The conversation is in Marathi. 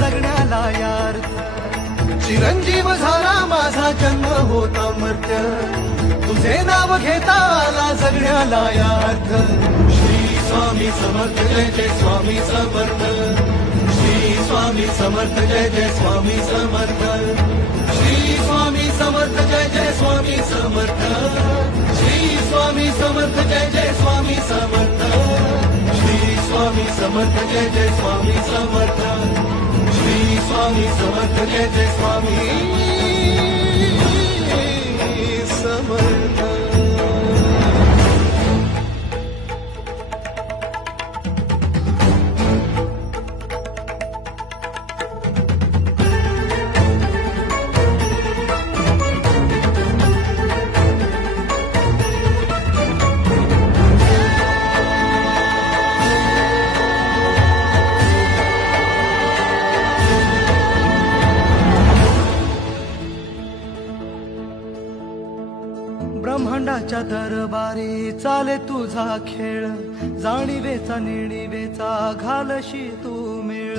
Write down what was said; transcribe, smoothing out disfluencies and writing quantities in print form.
जगण्याला यार चिरंजीव झाला माझा जन्म होता मर्त्य तुझे नाव घेता आला जगण्याला यार्थ श्री स्वामी समर्थ जय जय स्वामी समर्थ श्री स्वामी समर्थ जय जय स्वामी समर्थ श्री स्वामी समर्थ जय जय स्वामी समर्थ श्री स्वामी समर्थ जय जय स्वामी समर्थ श्री स्वामी समर्थ जय जय स्वामी समर्थ श्री स्वामी समर्थ जय जय स्वामी समर्थ ब्रह्मांडाच्या दरबारी चाले तुझा खेळ जाणीवेचा निणीवेचा घालशी तू मेळ